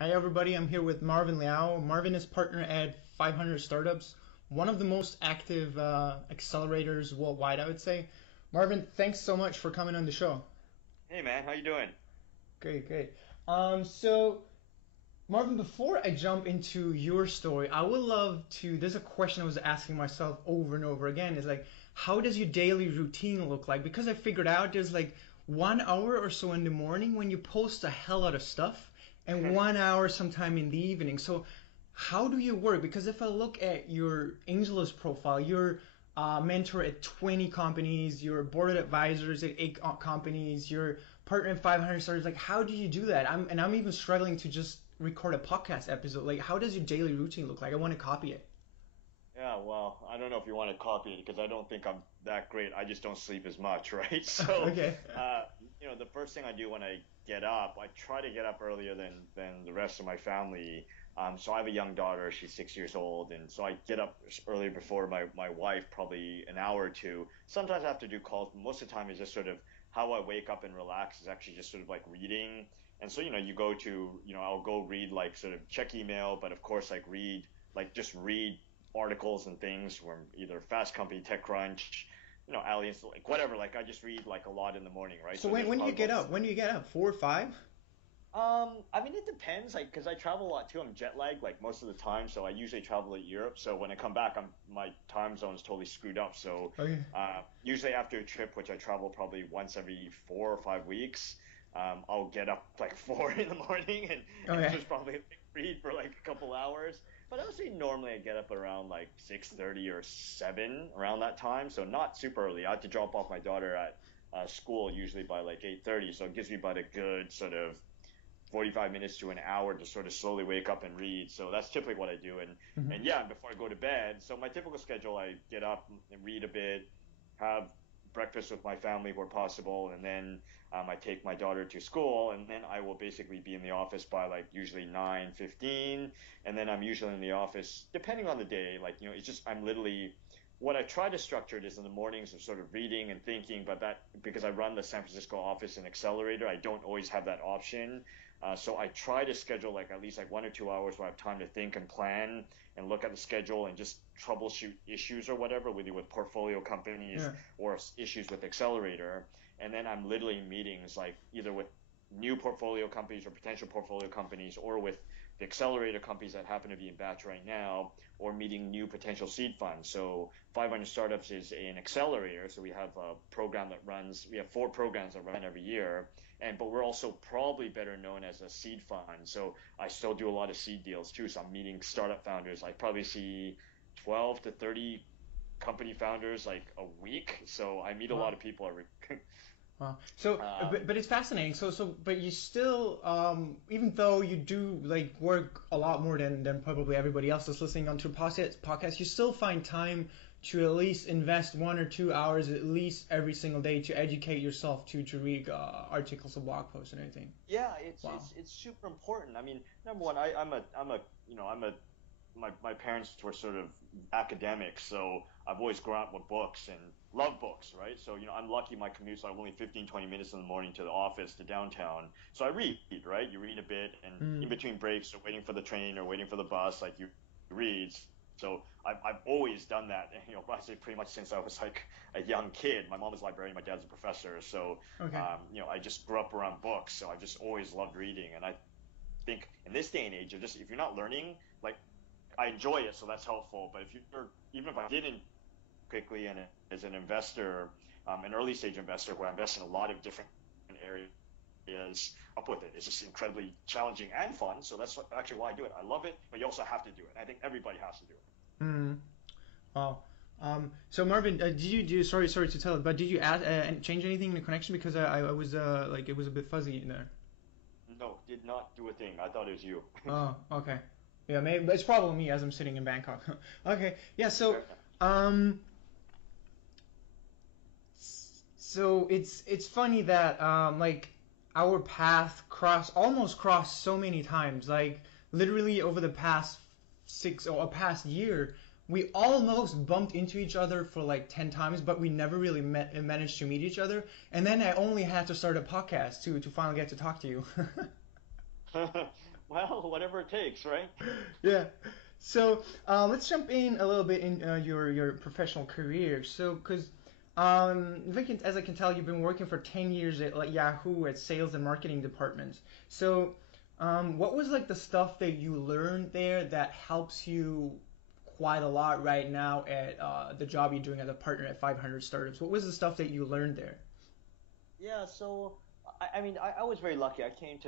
Hi everybody, I'm here with Marvin Liao. Marvin is partner at 500 Startups, one of the most active accelerators worldwide, I would say. Marvin, thanks so much for coming on the show. Hey man, how you doing? Great, great. So Marvin, before I jump into your story, I would love to. There's a question I was asking myself over and over again. Is like, how does your daily routine look like? Because I figured out there's like 1 hour or so in the morning when you post a hell lot of stuff, and 1 hour sometime in the evening. So, how do you work? Because if I look at your Angelus profile, you're a mentor at 20 companies, you're a board of advisors at 8 companies, you're partner in 500 startups. Like, how do you do that? I'm even struggling to just record a podcast episode. Like, how does your daily routine look like? I want to copy it. Yeah, well, I don't know if you want to copy it because I don't think I'm that great. I just don't sleep as much, right? So, Okay. uh, the first thing I do when I get up, I try to get up earlier than the rest of my family. So I have a young daughter, she's 6 years old, and so I get up earlier before my wife, probably an hour or two. Sometimes I have to do calls, but most of the time it's just sort of how I wake up and relax is actually just sort of like reading. And so, you go to, I'll go read like sort of check email, but of course like read like just read articles and things from either Fast Company, TechCrunch, Alliance, like whatever. Like I just read like a lot in the morning, right? So So when there's when do you probably get about up? When do you get up? 4 or 5? I mean, it depends, like, because I travel a lot too. I'm jet lagged, like, most of the time, so I usually travel to Europe. So when I come back, my time zone is totally screwed up. So Okay. usually after a trip, which I travel probably once every 4 or 5 weeks, I'll get up like 4 in the morning and Okay. just probably like, read for like a couple hours. But I would say normally I get up around like 6:30 or 7 around that time, so not super early. I have to drop off my daughter at school usually by like 8:30, so it gives me about a good sort of 45 minutes to an hour to sort of slowly wake up and read. So that's typically what I do. And Hmm. yeah, before I go to bed, so my typical schedule, I get up and read a bit, have breakfast with my family where possible, and then I take my daughter to school, and then I will basically be in the office by like usually 9:15, and then I'm usually in the office depending on the day. Like it's just I'm literally what I try to structure it is in the mornings of sort of reading and thinking, but that because I run the San Francisco office and accelerator, I don't always have that option. So I try to schedule like at least like 1 or 2 hours where I have time to think and plan and look at the schedule and just troubleshoot issues or whatever, whether with portfolio companies Yeah. or issues with accelerator. And then I'm literally in meetings like either with new portfolio companies or potential portfolio companies or with the accelerator companies that happen to be in batch right now or meeting new potential seed funds. So 500 Startups is an accelerator. So we have a program that runs, we have 4 programs that run every year. But we're also probably better known as a seed fund. So I still do a lot of seed deals too. So I'm meeting startup founders. I probably see 12 to 30 company founders like a week. So I meet a lot Wow. of people every. Wow. So, um, but it's fascinating. But you still, even though you do like work a lot more than probably everybody else that's listening onto podcast, you still find time to at least invest 1 or 2 hours at least every single day to educate yourself to read articles or blog posts and everything. yeah, it's Wow. it's it's super important. I mean, number one, I'm a I'm a my parents were sort of academics, so I've always grown up with books and love books, right? So, I'm lucky my commute's like only 15, 20 minutes in the morning to the office, to downtown. So I read, right? You read a bit, and in Mm. between breaks or waiting for the train or waiting for the bus, like you read. So I've always done that, and, I say pretty much since I was like a young kid. My mom was a librarian, my dad's a professor. So, Okay. I just grew up around books, so I've just always loved reading. And I think in this day and age, if you're not learning, like I enjoy it, so that's helpful. But if you're even if I didn't quickly and as an investor, an early stage investor where I invest in a lot of different areas, up with it. It's just incredibly challenging and fun. So that's actually why I do it. I love it, but you also have to do it. I think everybody has to do it. Mm. Wow. So Marvin, did you do? Sorry to tell, but did you add and change anything in the connection because I was like it was a bit fuzzy in there. No, did not do a thing. I thought it was you. Oh, okay. Yeah, maybe it's probably me as I'm sitting in Bangkok. Okay. Yeah. Okay. Um, so it's funny that like our path almost crossed so many times. Like literally over the past 6 or a past year, we almost bumped into each other for like 10 times, but we never really managed to meet each other. And then I only had to start a podcast to finally get to talk to you. Well, whatever it takes, right? Yeah. So let's jump in a little bit in your professional career. So, because if I can, as I can tell, you've been working for 10 years at like Yahoo at sales and marketing departments. So, what was like the stuff that you learned there that helps you quite a lot right now at the job you're doing as a partner at 500 startups? What was the stuff that you learned there? Yeah, so I mean, I was very lucky. I came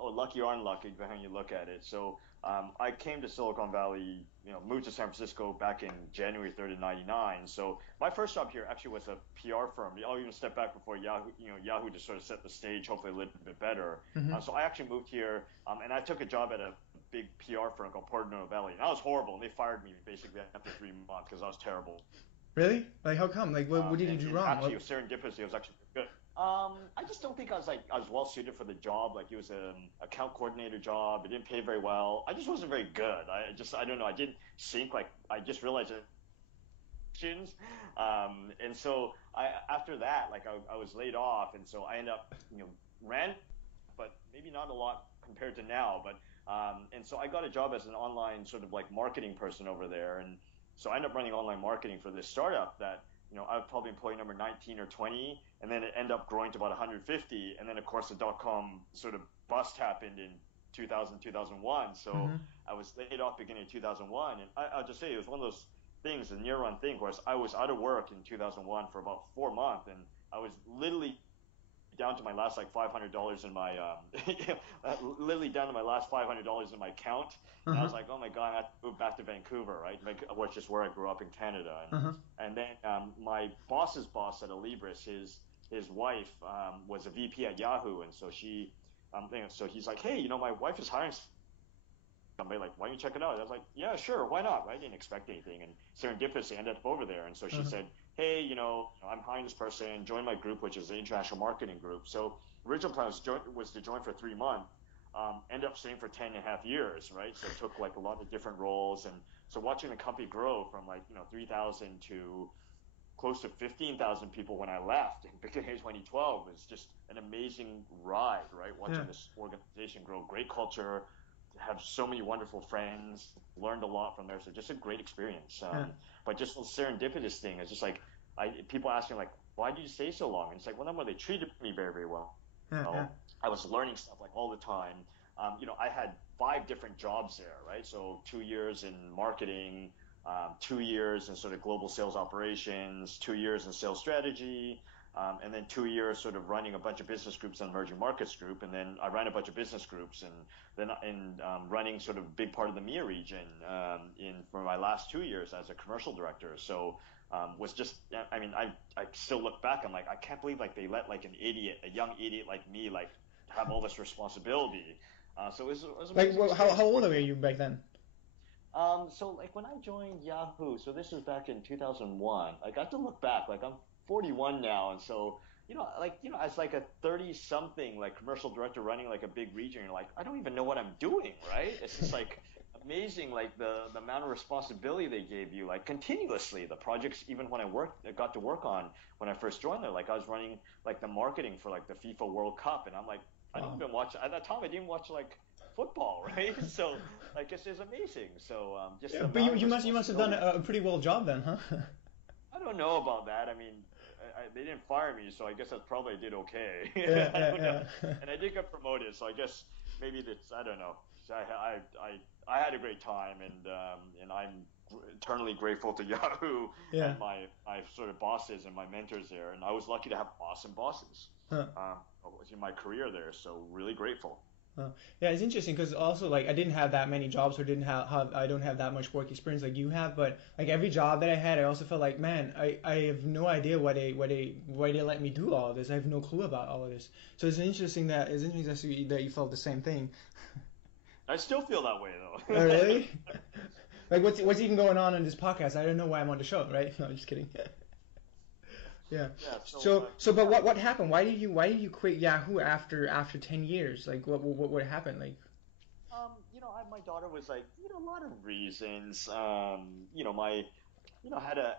or lucky or unlucky, depending how you look at it. So I came to Silicon Valley, moved to San Francisco back in January 3rd of '99. So my first job here actually was a PR firm. I'll even step back before Yahoo, Yahoo to sort of set the stage, hopefully a little bit better. Hmm. So I actually moved here, and I took a job at a big PR firm called Portnoy Valley. And I was horrible, and they fired me basically after 3 months because I was terrible. Really? Like, how come? Like, what did you do And wrong? actually, it was serendipity. It was actually good. I just don't think I was well suited for the job. Like it was an account coordinator job. It didn't pay very well. I just wasn't very good. I don't know. I didn't sync. Like I just realized that. And so after that, like I was laid off, and so I ended up ran, but maybe not a lot compared to now. But and so I got a job as an online sort of like marketing person over there, and so I ended up running online marketing for this startup that I was probably employee number 19 or 20, and then it ended up growing to about 150. And then, of course, the dot-com sort of bust happened in 2000, 2001. So Hmm. I was laid off beginning of 2001. And I'll just say it was one of those things, a near-run thing, where I was out of work in 2001 for about 4 months, and I was literally down to my last like $500 in my literally down to my last $500 in my account, and I Uh-huh. was like, oh my god, I have to move back to Vancouver, right? Which is where I grew up in Canada, Uh-huh. and then my boss's boss at Alibris, his wife was a VP at Yahoo, and so so he's like, hey, my wife is hiring somebody, like, why don't you check it out? I was like, yeah, sure, why not? Right? I didn't expect anything, and serendipitously ended up over there. And so she Uh-huh. said, hey, I'm hiring this person, join my group, which is the international marketing group. So original plan was to join for 3 months, end up staying for 10 and a half years, right? So it took like a lot of different roles, and so watching the company grow from like 3,000 to close to 15,000 people when I left in beginning of 2012 was just an amazing ride, right? Yeah. Watching this organization grow, great culture, have so many wonderful friends, learned a lot from there. So just a great experience. Yeah. But just the serendipitous thing is just like, people ask me like, why did you stay so long? And it's like, well, number one, they treated me very, very well. Yeah. Yeah. I was learning stuff like all the time. I had 5 different jobs there, right? So 2 years in marketing, 2 years in sort of global sales operations, 2 years in sales strategy, and then 2 years sort of running a bunch of business groups in the emerging markets group. And then I ran a bunch of business groups, and then running sort of a big part of the MEA region for my last 2 years as a commercial director. So was just, I mean, I still look back, I'm like, I can't believe like they let like a young idiot like me, like have all this responsibility. So it was an Like, amazing well, how experience. old were you back then? So like when I joined Yahoo, so this was back in 2001. I got to look back, like I'm 41 now, and so as like a 30 something like commercial director running like a big region, you're like, I don't even know what I'm doing, right? It's just like amazing, like the amount of responsibility they gave you, like continuously. The projects, even when I got to work on when I first joined there, like I was running like the marketing for like the FIFA World Cup, and I'm like, I didn't Wow. even watch at that time. I didn't watch like football, right? So like it's amazing. So just Yeah, the but amount of you must have done responsibility. a pretty well job then, huh? I don't know about that. I mean, they didn't fire me, so I guess that's probably I did okay. Yeah. I don't know, Yeah. Yeah. and I did get promoted, so I guess maybe that's, I don't know. So I had a great time, and I'm eternally grateful to Yahoo Yeah. and my sort of bosses and my mentors there, and I was lucky to have awesome bosses Huh. um, in my career there. So really grateful. Yeah, it's interesting because also like I didn't have that many jobs or didn't have I don't have that much work experience like you have, but like every job that I had, I also felt like, man, I have no idea why they let me do all of this. I have no clue about all of this. So it's interesting that you felt the same thing. I still feel that way Oh, though. really? Like what's even going on in this podcast? I don't know why I'm on the show, right? No, I'm just kidding. Yeah. Yeah. So So but yeah. what happened? Why did you quit Yahoo after 10 years? Like what happened? Like My daughter was like, a lot of reasons. My,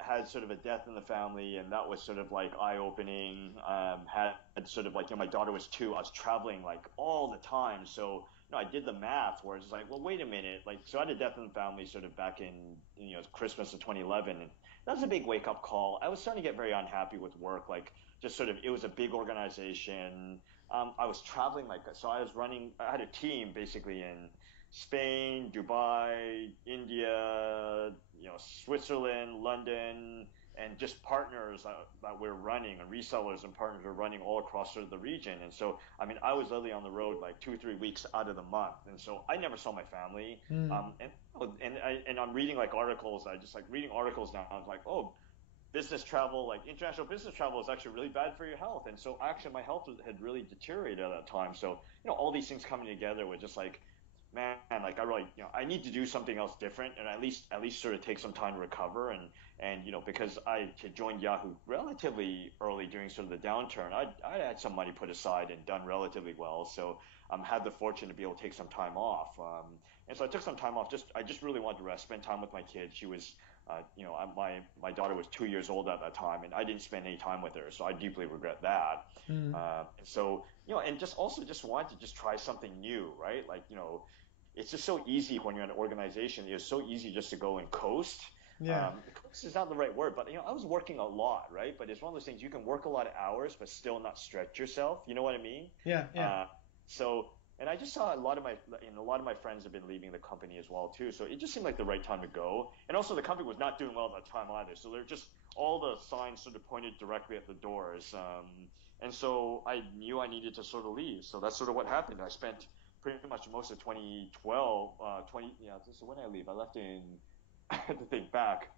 had sort of a death in the family, and that was sort of like eye opening. Had sort of like, my daughter was 2. I was traveling like all the time, so I did the math where it's like, well, wait a minute. Like, so I had a death in the family sort of back in, Christmas of 2011. And that was a big wake up call. I was starting to get very unhappy with work. Like, just sort of, it was a big organization. I was traveling, like, so I had a team basically in Spain, Dubai, India, Switzerland, London, and just partners that we're running, and resellers and partners are running all across sort of the region. And so, I mean, I was literally on the road like 2 or 3 weeks out of the month, and so I never saw my family. Mm. And I'm reading like articles. I just like reading articles now. I was like, oh, business travel, like international business travel, is actually really bad for your health. And so actually, my health had really deteriorated at that time. So all these things coming together with just like, man, like I really, I need to do something else different, and at least sort of take some time to recover. And because I had joined Yahoo relatively early during sort of the downturn, I had some money put aside and done relatively well. So had the fortune to be able to take some time off. And so I took some time off. I just really wanted to rest, spend time with my kid. She was, my daughter was 2 years old at that time, and I didn't spend any time with her, so I deeply regret that. Mm. And so, and just also just wanted to just try something new, right? Like, it's just so easy when you're in an organization. It's so easy just to go and coast. Yeah. Coast is not the right word, but I was working a lot, right? But it's one of those things, you can work a lot of hours, but still not stretch yourself. You know what I mean? Yeah. Yeah. So, and I just saw a lot of my friends have been leaving the company as well too. So it just seemed like the right time to go. And also the company was not doing well at that time either. So they're just all the signs sort of pointed directly at the doors. And so I knew I needed to sort of leave. So that's sort of what happened. I spent pretty much most of 2012, so when I leave, I left in, I had to think back.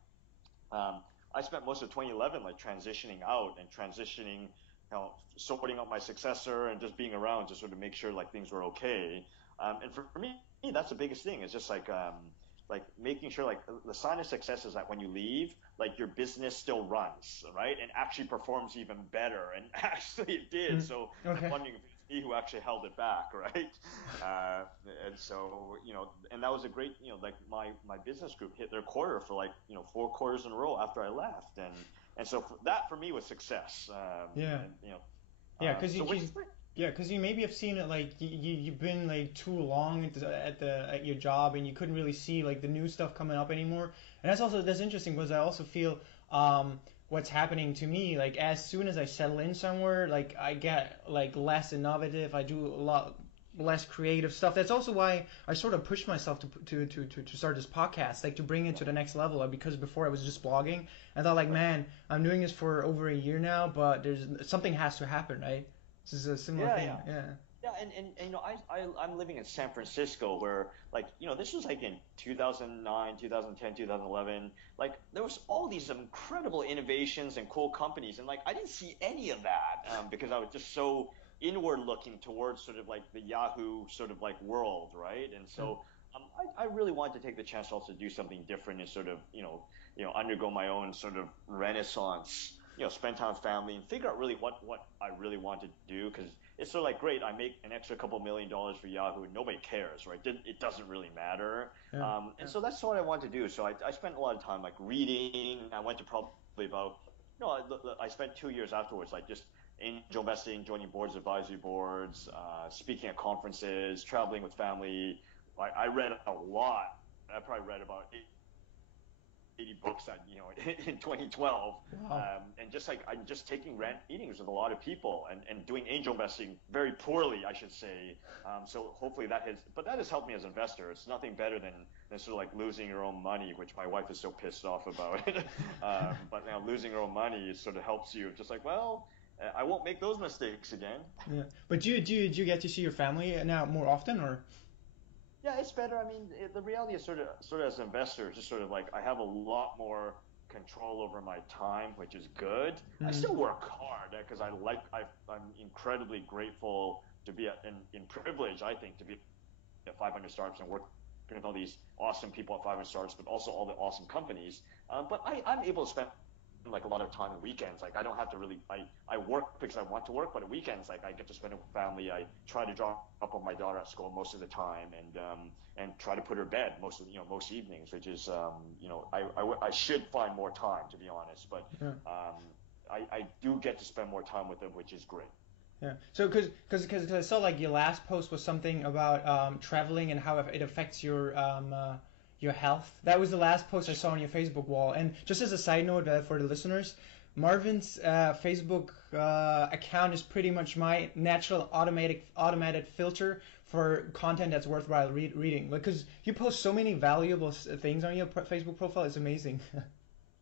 I spent most of 2011 like transitioning out and transitioning, sorting out my successor and just being around to sort of make sure like things were okay. And for me, that's the biggest thing. It's just like making sure like the sign of success is that when you leave, like your business still runs, right? And actually performs even better. And actually it did. So Okay. I'm wondering if it's me who actually held it back, right? And so, and that was a great, like my business group hit their quarter for like, 4 quarters in a row after I left. And so that for me was success. Yeah. And, Yeah, because so which is yeah, because you maybe have seen it like you've been like too long at your job and you couldn't really see like the new stuff coming up anymore. And that's interesting because I also feel what's happening to me like as soon as I settle in somewhere like I get like less innovative. I do a lot less creative stuff. That's also why I sort of pushed myself to start this podcast, like to bring it to the next level. Because before I was just blogging. I thought like, man, I'm doing this for over a year now, but there's something has to happen, right? This is a similar yeah, thing. yeah. Yeah. Yeah, and I'm living in San Francisco where like this was like in 2009, 2010, 2011. Like there was all these incredible innovations and cool companies, and like I didn't see any of that because I was just so inward looking towards sort of like the Yahoo sort of like world, right? And so I really wanted to take the chance to also do something different and sort of undergo my own sort of renaissance. Spend time with family and figure out really what I really wanted to do because it's sort of like great. I make an extra couple $1 million for Yahoo. And nobody cares, right? It doesn't really matter. Yeah. And so that's what I wanted to do. So I spent a lot of time like reading. I went to probably about I spent 2 years afterwards like just angel investing, joining boards, advisory boards, speaking at conferences, traveling with family. I read a lot. I probably read about 80 books that in 2012, Wow. and just like I'm just taking random meetings with a lot of people and doing angel investing very poorly, I should say. So hopefully that has helped me as an investor. It's nothing better than sort of like losing your own money, which my wife is so pissed off about. But now losing your own money sort of helps you. Just like, well, I won't make those mistakes again. Yeah. But do you get to see your family now more often or? Yeah, it's better. I mean, the reality is sort of as an investor, just sort of like I have a lot more control over my time, which is good. I Mm. still work hard because I'm incredibly grateful to be in privilege, I think, to be at 500 startups and work with all these awesome people at 500 startups, but also all the awesome companies. But I'm able to spend like a lot of time on weekends. Like I don't have to really I work because I want to work, but on weekends like I get to spend it with family. I try to drop off my daughter at school most of the time and try to put her to bed most evenings, which is I should find more time to be honest, but Yeah. I do get to spend more time with them, which is great. Yeah. So, because I saw like your last post was something about traveling and how it affects your health. That was the last post I saw on your Facebook wall. And just as a side note for the listeners, Marvin's Facebook account is pretty much my natural automated filter for content that's worthwhile reading. Because you post so many valuable things on your Facebook profile, it's amazing.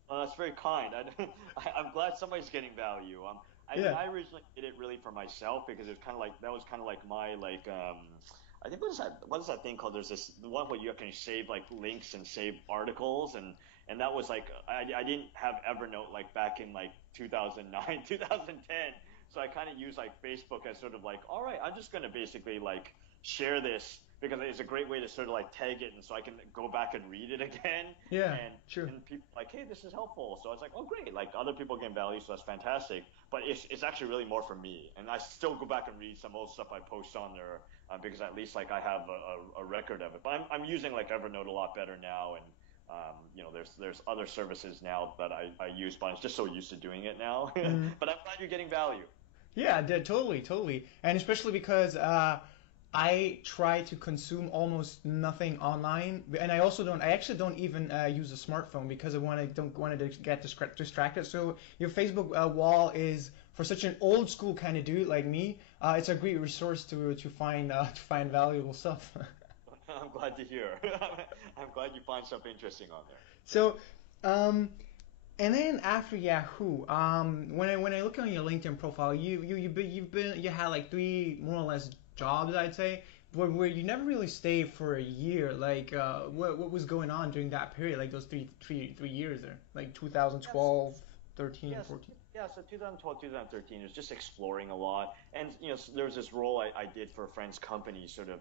That's very kind. I'm glad somebody's getting value. I mean, Yeah. I originally did it really for myself because it was kind of like that was kind of like my like I think what is that thing called? There's this the one where you can save like links and save articles and that was like I didn't have Evernote like back in like 2009 2010, so I kind of used like Facebook as sort of like all right, I'm just gonna basically like share this because it's a great way to sort of like tag it and so I can go back and read it again Yeah. and True. people like, hey, this is helpful. So I was like, oh, great. Like other people get value, so that's fantastic. But it's actually really more for me. And I still go back and read some old stuff I post on there because at least like I have a record of it. But I'm using like Evernote a lot better now. And, there's other services now that I use, but I'm just so used to doing it now. Mm. But I'm glad you're getting value. Yeah, totally, totally, and especially because I try to consume almost nothing online, and I also don't. I actually don't even use a smartphone because don't want to get distracted. So your Facebook wall is for such an old school kind of dude like me. It's a great resource to find valuable stuff. I'm glad to hear. I'm glad you find stuff interesting on there. So, um, and then after Yahoo, when I look on your LinkedIn profile, you had like three more or less jobs, I'd say, where you never really stayed for a year. Like, what was going on during that period? Like those three years there, like Yes. 2012, 13, Yes, 14. yeah. So 2012, 2013 was just exploring a lot, and there was this role I did for a friend's company, sort of.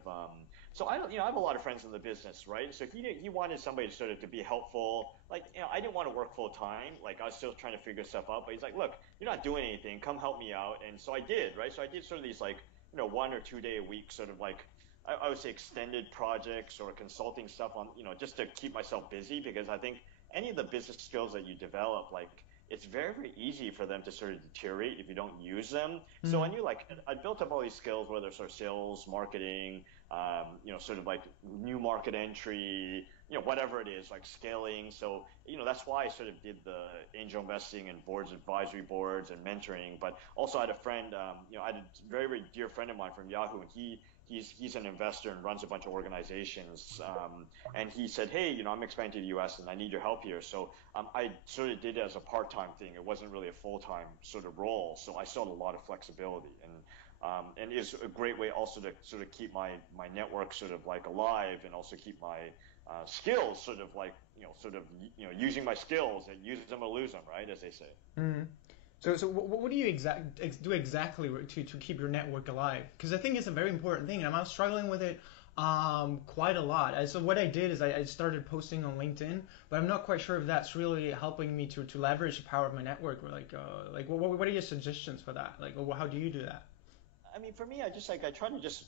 So I don't, I have a lot of friends in the business, right? So he wanted somebody sort of to be helpful. Like, I didn't want to work full time. Like, I was still trying to figure stuff out. But he's like, look, you're not doing anything. Come help me out. And so I did, right? So I did sort of these like, 1 or 2 day a week, sort of like. I would say extended projects or consulting stuff on, just to keep myself busy because I think any of the business skills that you develop, like it's very, very easy for them to sort of deteriorate if you don't use them. So I Mm, knew like I built up all these skills, whether it's sort of sales, marketing, sort of like new market entry, whatever it is, like scaling. So, that's why I sort of did the angel investing and boards, advisory boards and mentoring. But also I had a friend, I had a very, very dear friend of mine from Yahoo, and he's an investor and runs a bunch of organizations. And he said, hey, I'm expanding to the U.S. and I need your help here. So I sort of did it as a part-time thing. It wasn't really a full-time sort of role. So I still had a lot of flexibility. And it's a great way also to sort of keep my network sort of like alive and also keep my skills sort of like, using my skills and use them or lose them, right? As they say. mm. So what do you do exactly to keep your network alive? Because I think it's a very important thing, and I'm struggling with it quite a lot. So what I did is I started posting on LinkedIn, but I'm not quite sure if that's really helping me to leverage the power of my network. Or like what are your suggestions for that? Like, how do you do that? I mean, for me, I just like I try to just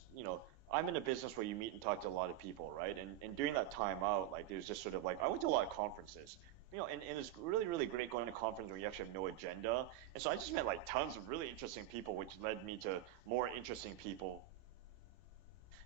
I'm in a business where you meet and talk to a lot of people, right? And during that time out, like there's just sort of like I went to a lot of conferences, and it's really really great going to conference where you actually have no agenda. And so I just met like tons of really interesting people, which led me to more interesting people.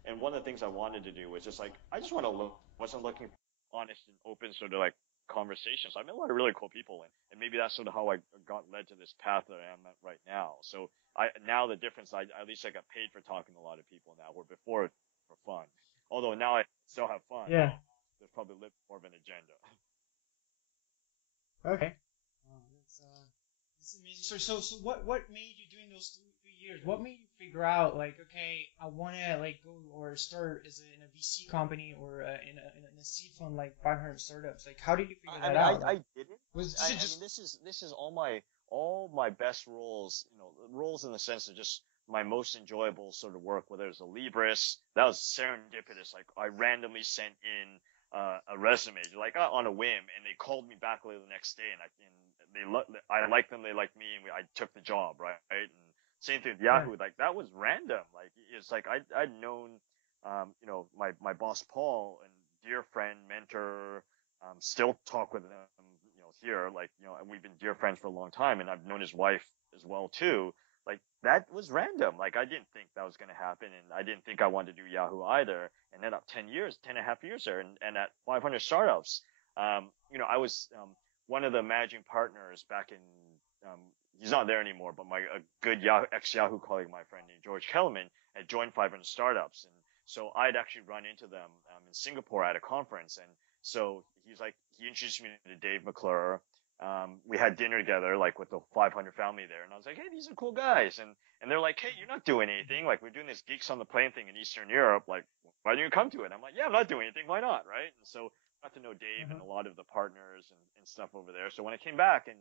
And one of the things I wanted to do was just like I just want to look wasn't looking for honest and open sort of like conversations. I met a lot of really cool people, and maybe that's sort of how I got led to this path that I am at right now. So I now the difference I at least I got paid for talking to a lot of people now, where before it was for fun. Although now I still have fun. Yeah. There's probably a little more of an agenda. Okay. Oh, that's amazing. So what made you during those 3 years? What made you figure out like, okay, I want to like go or start as in a VC company or in a seed fund like 500 startups? Like, how did you figure I that mean, out? Like, I didn't. was I, it I mean, just this is all my best roles. Roles in the sense of just my most enjoyable sort of work. Whether it's a Libris, that was serendipitous. Like I randomly sent in a resume, like on a whim, and they called me back later the next day, I liked them, they liked me, and I took the job, right? And same thing with yeah? Yahoo. Like that was random. Like it's like I'd known, my boss Paul and dear friend, mentor, still talk with him, here, like, and we've been dear friends for a long time, and I've known his wife as well too. like that was random. Like I didn't think that was going to happen, and I didn't think I wanted to do Yahoo either. And then up 10 and a half years there, and at 500 startups. I was one of the managing partners back in. He's not there anymore, but a good ex Yahoo colleague, my friend named George Kellerman, had joined 500 startups, and so I'd actually run into them in Singapore at a conference, and so he introduced me to Dave McClure. We had dinner together, like with the 500 family there, and I was like, hey, these are cool guys, and they're like, hey, you're not doing anything, like we're doing this Geeks on the Plane thing in Eastern Europe, like why don't you come to it? I'm like, yeah, I'm not doing anything, why not, right? And so I got to know Dave and a lot of the partners and stuff over there. So when I came back and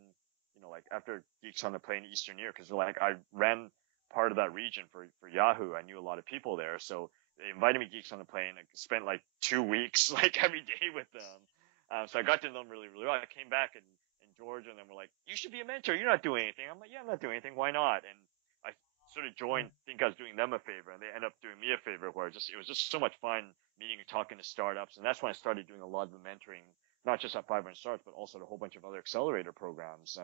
like after Geeks on the Plane Eastern Europe, because like I ran part of that region for Yahoo, I knew a lot of people there, so they invited me Geeks on the Plane. I spent like 2 weeks like every day with them. So I got to know them really, really well. I came back and George and them were like, you should be a mentor. You're not doing anything. I'm like, yeah, I'm not doing anything. Why not? And I sort of joined, think I was doing them a favor, and they ended up doing me a favor where it was just so much fun meeting and talking to startups. And that's when I started doing a lot of the mentoring, not just at 500 Startups, but also at a whole bunch of other accelerator programs.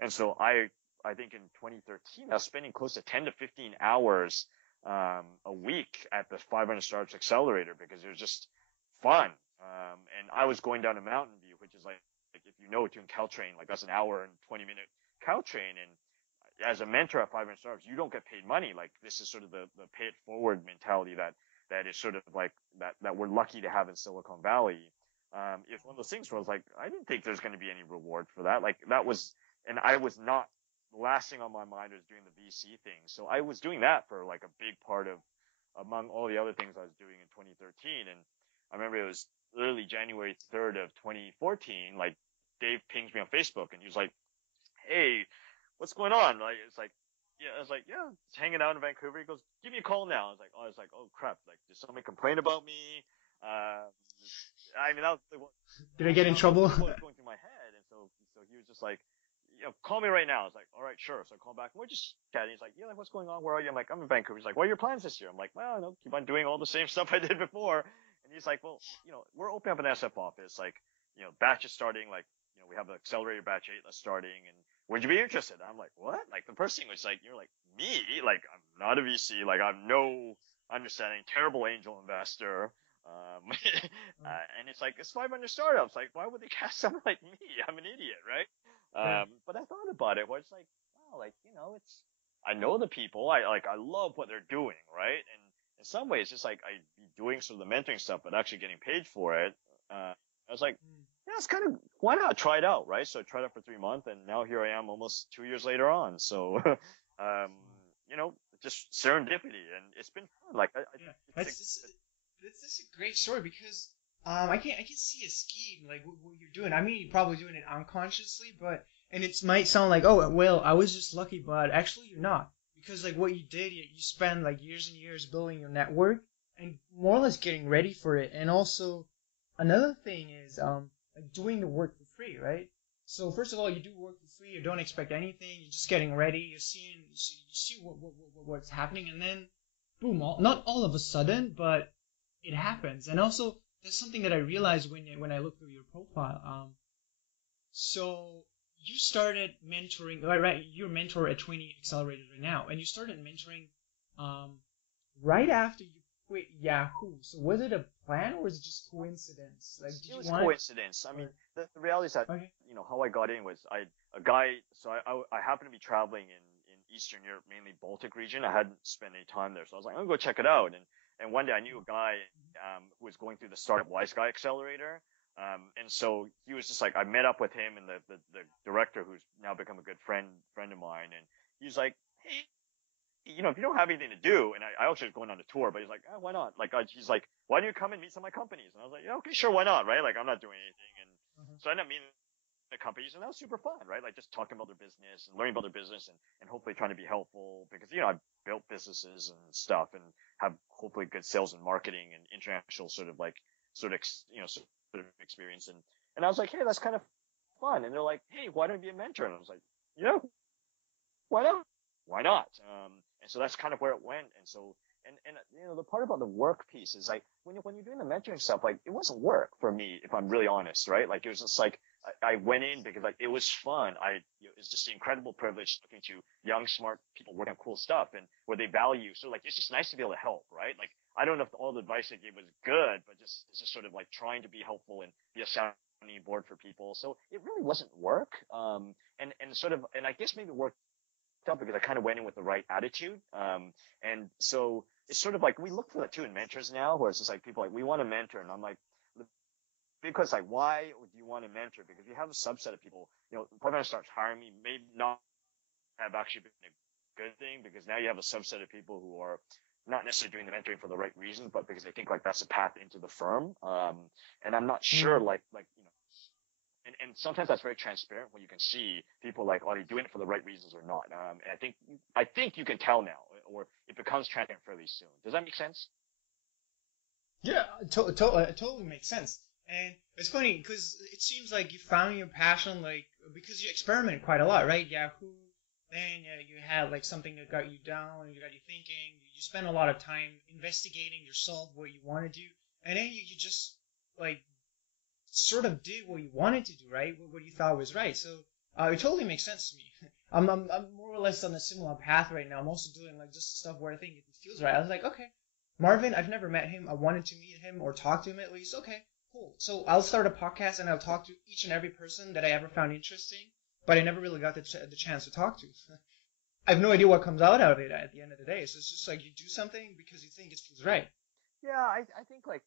And so I think in 2013, I was spending close to 10 to 15 hours a week at the 500 Startups Accelerator because it was just fun. And I was going down to Mountain View, which is like if you know, doing Caltrain, like that's an hour and 20-minute Caltrain. And as a mentor at 500 Startups, you don't get paid money. Like this is sort of the pay it forward mentality that is sort of like that we're lucky to have in Silicon Valley. It's one of those things where I was like, I didn't think there's going to be any reward for that. Like that was, and I was not, the last thing on my mind was doing the VC thing. So I was doing that for like a big part of, among all the other things I was doing in 2013. And I remember it was literally January 3rd of 2014, like Dave pings me on Facebook and he was like, hey, what's going on? Like, it's like, yeah, I was like, yeah, just hanging out in Vancouver. He goes, give me a call now. I was like, oh crap. Like, did somebody complain about me? I mean, that was like, did I get in trouble? What was going through my head. And so he was just like, call me right now. I was like, all right, sure. So I call back. We're just chatting. He's like, yeah, like, what's going on? Where are you? I'm like, I'm in Vancouver. He's like, what are your plans this year? I'm like, well, keep on doing all the same stuff I did before. And he's like, well, we're opening up an SF office. Like, batch is starting. Like, we have the accelerator batch 8 that's starting. And would you be interested? I'm like, what? Like, the first thing was like, you're like, me? Like, I'm not a VC. Like, I have no understanding. Terrible angel investor. And it's like, it's 500 startups. Like, why would they cast someone like me? I'm an idiot, right? But I thought about it where it's like, wow, like, I know the people. I love what they're doing, right? And in some ways, it's like I'd be doing sort of the mentoring stuff, but actually getting paid for it. I was like, yeah, it's kind of, why not try it out, right? So I tried it for 3 months, and now here I am almost 2 years later on. So, just serendipity, and it's been fun. Like, This is a great story because I can see a scheme like what you're doing. I mean, you're probably doing it unconsciously, and it might sound like, oh well, I was just lucky, but actually you're not, because like what you did, you spend like years and years building your network and more or less getting ready for it. And also another thing is like doing the work for free, right? So first of all, you do work for free. You don't expect anything. You're just getting ready. You see what's happening, and then boom, not all of a sudden, but it happens. And also, that's something that I realized when I looked through your profile. So you started mentoring, right? You're a mentor at 20 accelerators right now, and you started mentoring right after you quit Yahoo. So was it a plan or was it just coincidence? Like, it was coincidence. I mean, the reality is that how I got in was I happened to be traveling in Eastern Europe, mainly Baltic region. I hadn't spent any time there, so I was like, I'm gonna go check it out. And one day I knew a guy who was going through the Startup Wise Guy Accelerator. And so he was just like, I met up with him and the director, who's now become a good friend of mine. And he's like, hey, if you don't have anything to do, and I also was going on a tour, but he's like, why not? Like, he's like, why don't you come and meet some of my companies? And I was like, yeah, okay, sure, why not? Right? Like, I'm not doing anything. And so I ended up meeting the companies, and that was super fun, right? Like, just talking about their business and learning about their business and hopefully trying to be helpful because, I've built businesses and stuff and have hopefully good sales and marketing and international sort of experience. And I was like, hey, that's kind of fun. And they're like, hey, why don't you be a mentor? And I was like, why not? Why not? And so that's kind of where it went. And And the part about the work piece is like when you're doing the mentoring stuff, like it wasn't work for me, if I'm really honest, right? Like it was just like I went in because like it was fun. It's just an incredible privilege talking to young, smart people working on cool stuff and where they value. So like it's just nice to be able to help, right? Like I don't know if all the advice I gave was good, but it's just sort of like trying to be helpful and be a sounding board for people. So it really wasn't work. And I guess maybe it worked out because I kind of went in with the right attitude. And so it's sort of like we look for that too in mentors now, where it's just like people like we want to mentor, and I'm like, because like why do you want to mentor? Because you have a subset of people, probably starts hiring me, maybe not have actually been a good thing because now you have a subset of people who are not necessarily doing the mentoring for the right reasons, but because they think like that's a path into the firm. And I'm not sure, and sometimes that's very transparent when you can see people like, are they doing it for the right reasons or not? And I think you can tell now, or it becomes transparent fairly soon. Does that make sense? Yeah, it totally makes sense. And it's funny because it seems like you found your passion, like because you experiment quite a lot, right? Yahoo, then you had like something that got you down, and you got you thinking. You spend a lot of time investigating yourself, what you want to do, and then you just like sort of did what you wanted to do, right? What you thought was right. So it totally makes sense to me. I'm more or less on a similar path right now. I'm also doing like just stuff where I think it feels right. I was like, okay, Marvin, I've never met him. I wanted to meet him or talk to him at least. Okay, cool. So I'll start a podcast and I'll talk to each and every person that I ever found interesting, but I never really got the chance to talk to. I have no idea what comes out of it at the end of the day. So it's just like you do something because you think it feels right. Yeah, I think like,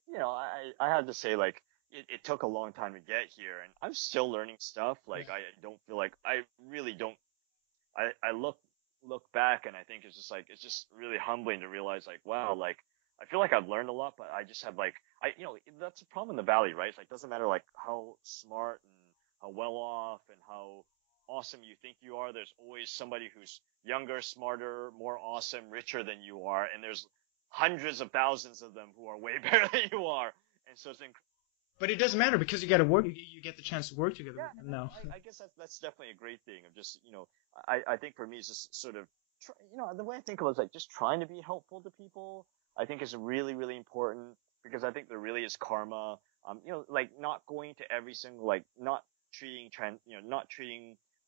I have to say like it took a long time to get here and I'm still learning stuff. Like I don't feel like I really don't I look back and I think it's just really humbling to realize like, wow, like I feel like I've learned a lot, but I just have like that's a problem in the valley, right? It's like it doesn't matter like how smart and how well off and how awesome you think you are. There's always somebody who's younger, smarter, more awesome, richer than you are, and there's hundreds of thousands of them who are way better than you are. And so it's But it doesn't matter because you got to work. You get the chance to work together yeah, with them now. I guess that's definitely a great thing of just, I think for me it's just sort of, the way I think of it is like just trying to be helpful to people. I think is really, really important because I think there really is karma. Like not going to every single, like not treating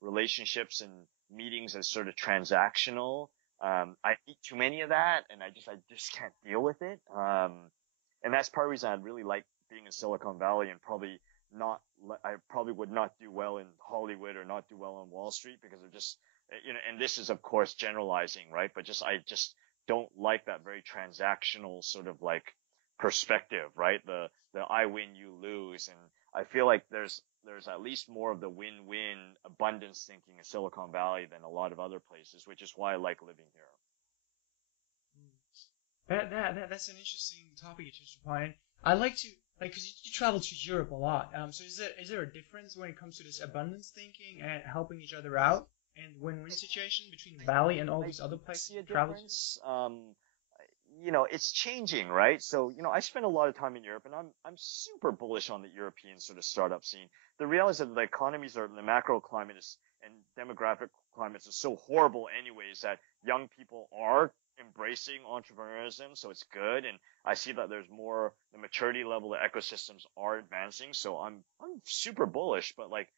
relationships and meetings as sort of transactional. I eat too many of that and I just can't deal with it. And that's part of the reason I really like being in Silicon Valley and I probably would not do well in Hollywood or not do well on Wall Street because of just, and this is of course generalizing, right? But I just don't like that very transactional sort of like perspective, right? The I win, you lose. And I feel like there's at least more of the win-win abundance thinking in Silicon Valley than a lot of other places, which is why I like living here. That's an interesting topic you touched upon. I like to like because you travel to Europe a lot. So is there a difference when it comes to this abundance thinking and helping each other out and win-win situation between Bali and all these other places See a you travel to? difference. It's changing, right? So, I spend a lot of time in Europe and I'm super bullish on the European sort of startup scene. The reality is that the macro climate and demographic climates are so horrible anyways that young people are embracing entrepreneurship. So it's good. And I see that there's more, the maturity level of ecosystems are advancing. So I'm super bullish, but like,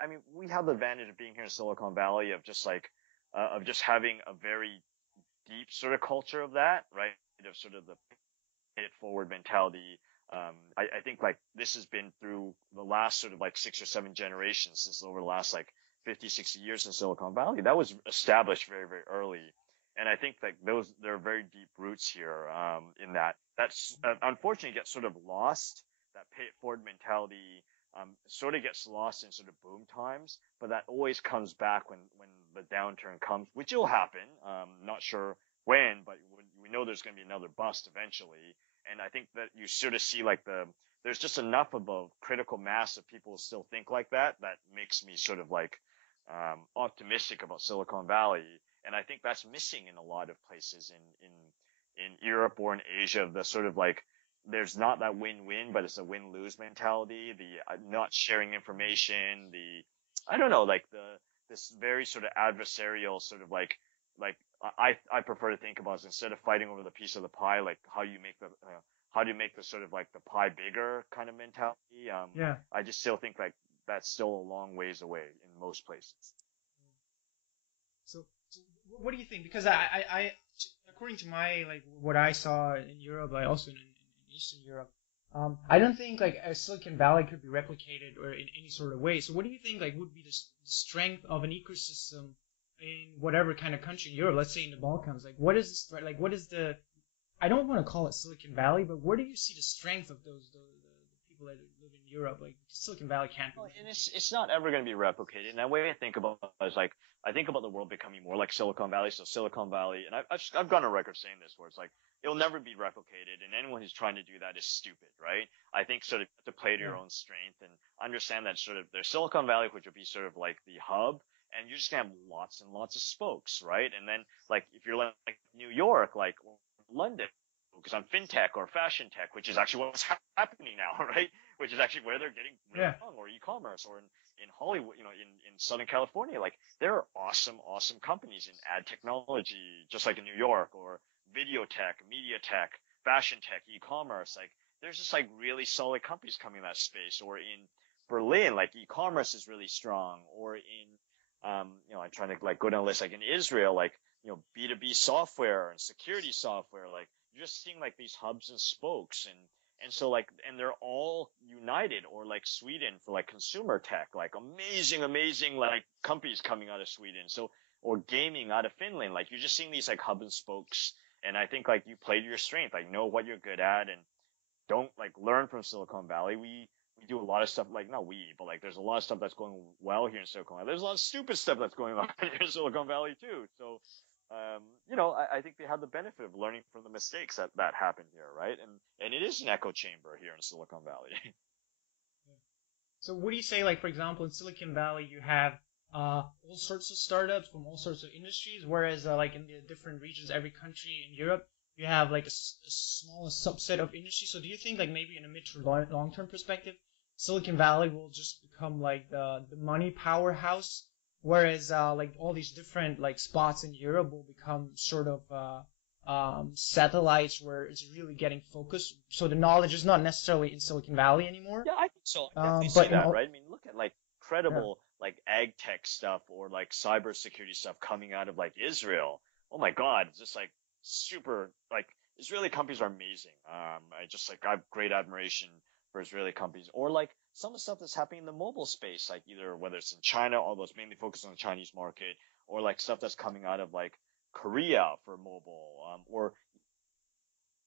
I mean, we have the advantage of being here in Silicon Valley of just like, of just having a very deep sort of culture of that, right? Of sort of the pay it forward mentality. I think like this has been through the last sort of like 6 or 7 generations since over the last like 50, 60 years in Silicon Valley. That was established very, very early. And I think like there are very deep roots here, in that's unfortunately gets sort of lost. That pay it forward mentality, sort of gets lost in sort of boom times, but that always comes back when the downturn comes, which will happen. Not sure when, but we know there's going to be another bust eventually. And I think that you sort of see like there's just enough of a critical mass of people who still think like that makes me sort of like, optimistic about Silicon Valley. And I think that's missing in a lot of places in Europe or in Asia, the sort of like, there's not that win-win, but it's a win-lose mentality, the not sharing information, I don't know, like this very sort of adversarial sort of like I prefer to think about is instead of fighting over the piece of the pie, like how do you make the sort of like the pie bigger kind of mentality. Yeah. I just still think like that's still a long ways away in most places. So what do you think? Because according to my like what I saw in Europe, like also in Eastern Europe, I don't think like a Silicon Valley could be replicated or in any sort of way. So what do you think like would be the strength of an ecosystem in whatever kind of country in Europe? Let's say in the Balkans, like what is like what is the I don't want to call it Silicon Valley, but where do you see the strength of the people that live in Europe? Like Silicon Valley can't be. Well, and it's not ever going to be replicated. And the way I think about it is like I think about the world becoming more like Silicon Valley. So Silicon Valley, and I've gone on record saying this, where it's like it'll never be replicated, and anyone who's trying to do that is stupid, right? I think sort of to play to your own strength and understand that sort of there's Silicon Valley, which would be sort of like the hub, and you're just gonna have lots and lots of spokes, right? And then like if you're like New York, like London, because I'm fintech or fashion tech, which is actually what's happening now, right? Which is actually where they're getting really strong, or e-commerce, or in Hollywood, in Southern California, like there are awesome companies in ad technology, just like in New York, or video tech, media tech, fashion tech, e-commerce. Like there's just like really solid companies coming in that space, or in Berlin, like e-commerce is really strong, or in I'm trying to like go down a list, like in Israel, like B2B software and security software, like you're just seeing like these hubs and spokes, and so like, and they're all united, or like Sweden for like consumer tech, like amazing like companies coming out of Sweden. So, or gaming out of Finland, like you're just seeing these like hub and spokes. And I think like you play to your strength, like know what you're good at, and don't like learn from Silicon Valley. We do a lot of stuff, like not we, but like there's a lot of stuff that's going well here in Silicon Valley. There's a lot of stupid stuff that's going on here in Silicon Valley too. So, I think they have the benefit of learning from the mistakes that happened here, right? And it is an echo chamber here in Silicon Valley. So what do you say, like, for example, in Silicon Valley, you have all sorts of startups from all sorts of industries, whereas like in the different regions, every country in Europe, you have like a small subset of industries. So do you think like maybe in a mid to long-term perspective, Silicon Valley will just become like the money powerhouse, whereas like all these different like spots in Europe will become sort of satellites where it's really getting focused. So the knowledge is not necessarily in Silicon Valley anymore. Yeah, I think so. I definitely But see that, right? I mean, look at like credible like ag tech stuff, or like cybersecurity stuff coming out of like Israel. Oh my God, it's just like super, like Israeli companies are amazing. I have great admiration for Israeli companies, or like some of the stuff that's happening in the mobile space, like either whether it's in China, although it's mainly focused on the Chinese market, or like stuff that's coming out of like Korea for mobile, or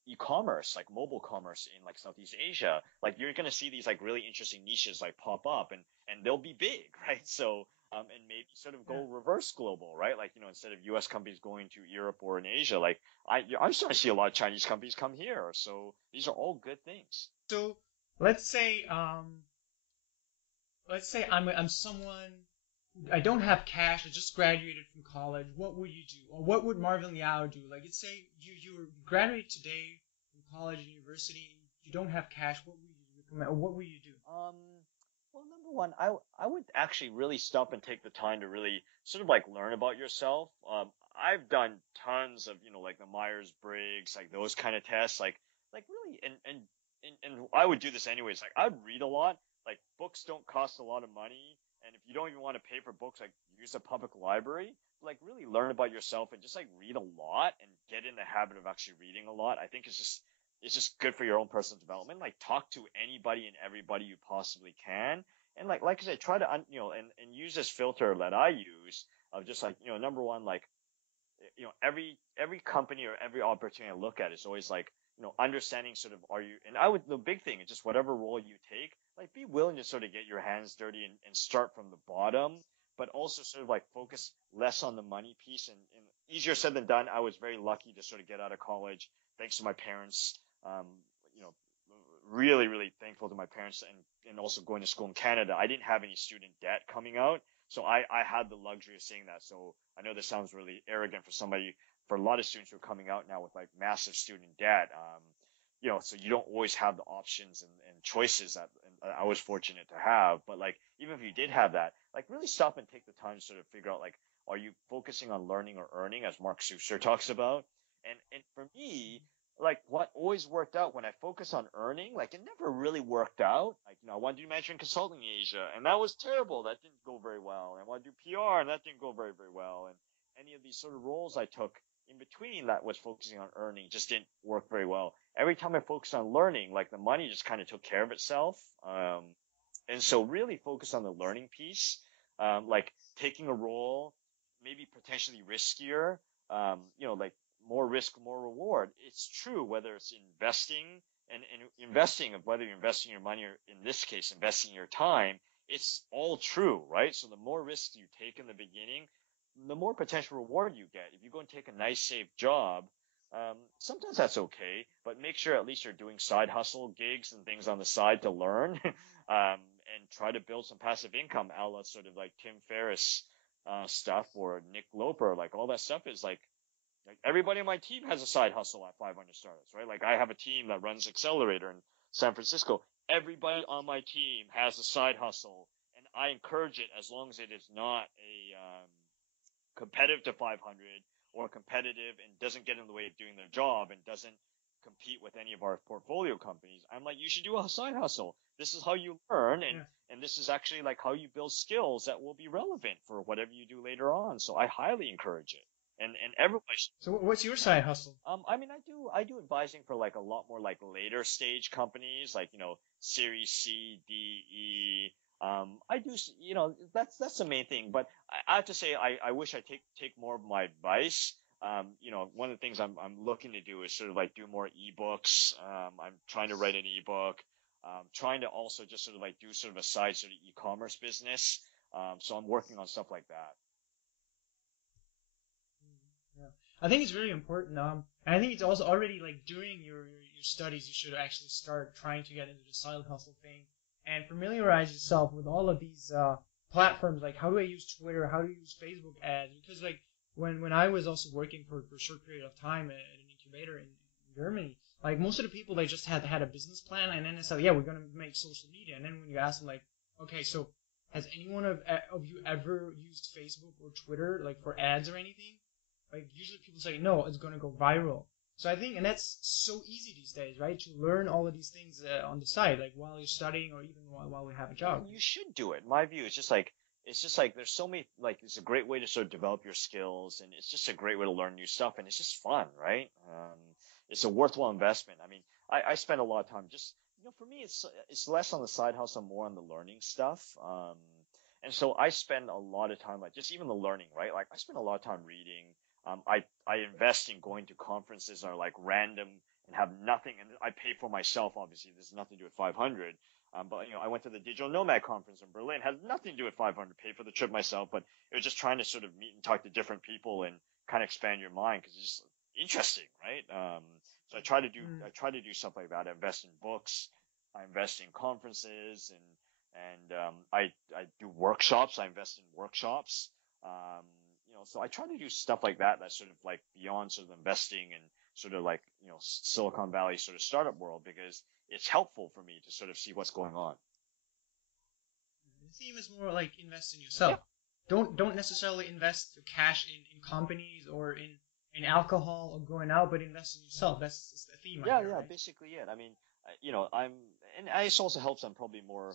e-commerce, like mobile commerce in like Southeast Asia. Like you're going to see these like really interesting niches like pop up, and they'll be big, right? So, and maybe sort of go reverse global, right? Like, instead of US companies going to Europe or in Asia, like I'm starting to see a lot of Chinese companies come here. So these are all good things. So let's say I'm someone, I don't have cash. I just graduated from college. What would you do, or what would Marvin Liao do? Like, let's say you graduate today from college, university. You don't have cash. What would you recommend, or what would you do? Well, number one, I would actually really stop and take the time to really sort of like learn about yourself. I've done tons of, like the Myers-Briggs, like those kind of tests, like really, and I would do this anyways. Like I'd read a lot. Like books don't cost a lot of money, and if you don't even want to pay for books, like use a public library. Like really learn about yourself and just like read a lot and get in the habit of actually reading a lot. I think it's just good for your own personal development. Like talk to anybody and everybody you possibly can, and like I said, try to and use this filter that I use of just like number one, like every company or every opportunity I look at is always like understanding sort of the big thing is just whatever role you take, like be willing to sort of get your hands dirty and start from the bottom, but also sort of like focus less on the money piece, and easier said than done. I was very lucky to sort of get out of college thanks to my parents. Um, you know, really thankful to my parents, and also going to school in Canada. I didn't have any student debt coming out, so I had the luxury of saying that. So I know this sounds really arrogant for a lot of students who are coming out now with like massive student debt. So you don't always have the options and choices that I was fortunate to have. But like, even if you did have that, like really stop and take the time to sort of figure out like are you focusing on learning or earning, as Mark Suster talks about? And for me, like what always worked out when I focus on earning, like it never really worked out. Like, I want to do management consulting in Asia, and that was terrible. That didn't go very well. And I want to do PR, and that didn't go very, very well. And any of these sort of roles I took in between that was focusing on earning just didn't work very well. Every time I focused on learning, like the money just kind of took care of itself. And so really focus on the learning piece, like taking a role, maybe potentially riskier, like more risk, more reward. It's true whether it's investing and investing of whether you're investing your money or in this case, investing your time, it's all true, right? So the more risks you take in the beginning, the more potential reward you get. If you go and take a nice, safe job, sometimes that's okay, but make sure at least you're doing side hustle gigs and things on the side to learn, and try to build some passive income, a la sort of like Tim Ferriss, stuff, or Nick Loper. Like all that stuff is like everybody on my team has a side hustle at 500 startups, right? Like I have a team that runs Accelerator in San Francisco. Everybody on my team has a side hustle, and I encourage it as long as it is not a, competitive to 500 or competitive and doesn't get in the way of doing their job and doesn't compete with any of our portfolio companies. I'm like, you should do a side hustle. This is how you learn, and this is actually like how you build skills that will be relevant for whatever you do later on. So I highly encourage it. And everybody should. So what's your side hustle? I mean, I do advising for like a lot more like later stage companies, like, Series C, D, E. I do, that's the main thing, but I have to say, I wish I take more of my advice. One of the things I'm looking to do is sort of like do more ebooks. I'm trying to write an ebook. Trying to also just sort of like do sort of a side sort of e-commerce business. So I'm working on stuff like that. Yeah. I think it's really important. And I think it's also already like during your studies, you should actually start trying to get into the side hustle thing and familiarize yourself with all of these platforms. Like, how do I use Twitter? How do you use Facebook ads? Because like when I was also working for a short period of time at an incubator in Germany, like most of the people, they just had a business plan, and then they said, yeah, we're gonna make social media. And then when you ask them, like, okay, so has anyone of you ever used Facebook or Twitter like for ads or anything? Like usually people say no, it's gonna go viral. So I think, and that's so easy these days, right? To learn all of these things on the side, like while you're studying or even while we have a job. You should do it. My view is just like there's so many, like it's a great way to sort of develop your skills, and it's just a great way to learn new stuff, and it's just fun, right? It's a worthwhile investment. I mean, I spend a lot of time just, for me, it's less on the side hustle, more on the learning stuff. And so I spend a lot of time, like just even the learning, right? Like I spend a lot of time reading. I invest in going to conferences that are like random and have nothing, and I pay for myself. Obviously, this has nothing to do with 500. But I went to the Digital Nomad conference in Berlin. Had nothing to do with 500. Pay for the trip myself, but it was just trying to sort of meet and talk to different people and kind of expand your mind, because it's just interesting, right? So I try to do stuff like that. I invest in books. I invest in conferences, and I do workshops. I invest in workshops. So I try to do stuff like that. That's sort of like beyond sort of investing and sort of like, Silicon Valley sort of startup world, because it's helpful for me to sort of see what's going on. The theme is more like invest in yourself. Yeah. Don't necessarily invest your cash in companies or in alcohol or going out, but invest in yourself. That's the theme. Yeah, right? Basically it. I mean, and it also helps. I'm probably more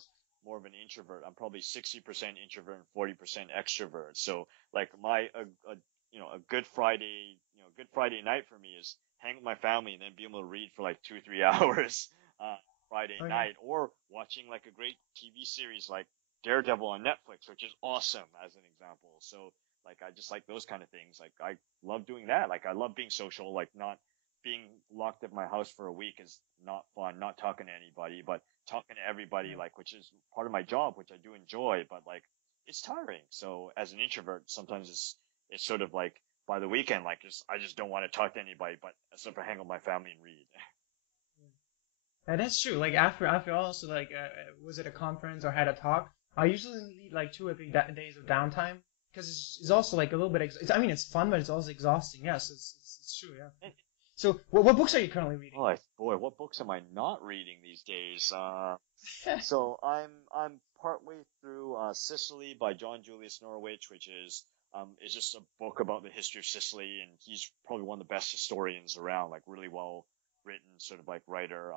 of an introvert. I'm probably 60% introvert and 40% extrovert. So like a good Friday night for me is hang with my family and then be able to read for like 2-3 hours, Friday night, or watching like a great TV series like Daredevil on Netflix, which is awesome as an example. So like, I just like those kind of things. Like I love doing that. Like I love being social, like not being locked at my house for a week is not fun, not talking to anybody, but talking to everybody, like, which is part of my job, which I do enjoy, but like, it's tiring. So as an introvert, sometimes it's sort of like by the weekend, like I just don't want to talk to anybody, but except for hang with my family and read. Yeah, that's true. Like after also like was it a conference or had a talk, I usually need like 2 or 3 days of downtime, because it's also like a little bit. I mean, it's fun, but it's also exhausting. Yes, it's true. Yeah. So, what books are you currently reading? Oh boy, what books am I not reading these days? So I'm partway through Sicily by John Julius Norwich, which is is just a book about the history of Sicily, and he's probably one of the best historians around, like really well written sort of like writer.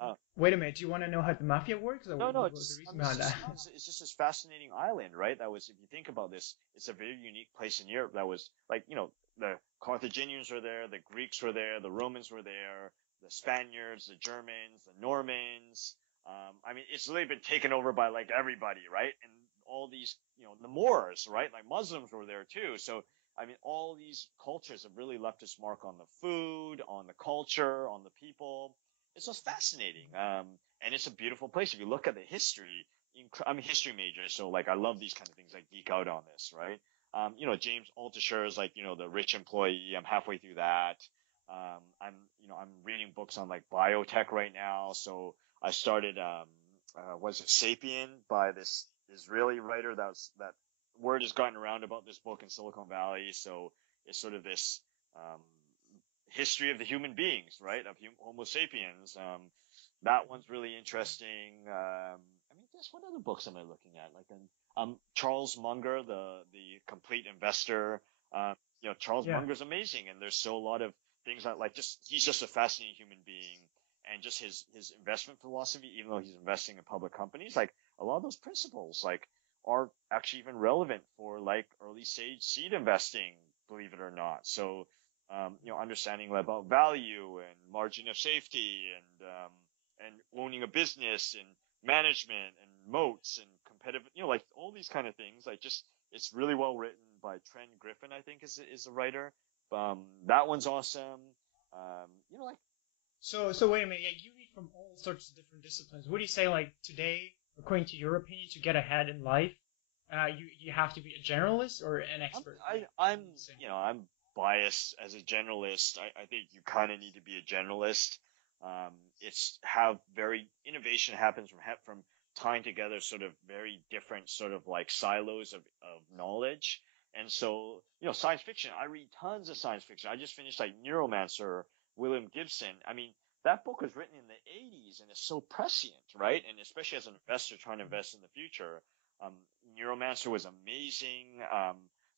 Uh, Wait a minute. Do you want to know how the mafia works, or no, no, what was the it's reason behind that? it's just this fascinating island, right? That was, if you think about this, it's a very unique place in Europe. That was like, the Carthaginians were there, the Greeks were there, the Romans were there, the Spaniards, the Germans, the Normans. I mean, it's really been taken over by like everybody, right? And all these, the Moors, right? Like Muslims were there too. So, I mean, all these cultures have really left its mark on the food, on the culture, on the people. It's just fascinating. And it's a beautiful place. If you look at the history, I'm a history major, so like I love these kind of things. I geek out on this, right? James Altucher is like, the rich employee. I'm halfway through that. I'm reading books on like biotech right now. So I started, was it Sapien by this Israeli writer that word has gotten around about this book in Silicon Valley. So it's sort of this, history of the human beings, right? Of Homo sapiens. That one's really interesting. I mean, guess what other books am I looking at? Like, Charles Munger, the Complete Investor. Charles Yeah. Munger's amazing, and there's still a lot of things that like he's just a fascinating human being, and just his investment philosophy, even though he's investing in public companies, like a lot of those principles like are actually even relevant for like early stage seed investing, believe it or not. So understanding about value and margin of safety and owning a business and management and moats and competitive, like all these kind of things. Like just, it's really well written by Trent Griffin, I think is a writer. That one's awesome. Like, So wait a minute. Yeah, you read from all sorts of different disciplines. What do you say, like today, according to your opinion, to get ahead in life, you have to be a generalist or an expert? I'm biased as a generalist. I think you kind of need to be a generalist. It's how very innovation happens from tying together sort of very different sort of like silos of knowledge. And so, science fiction, I read tons of science fiction. I just finished like Neuromancer, William Gibson. I mean, that book was written in the 80s and it's so prescient, right? And especially as an investor trying to invest in the future, um, Neuromancer was amazing.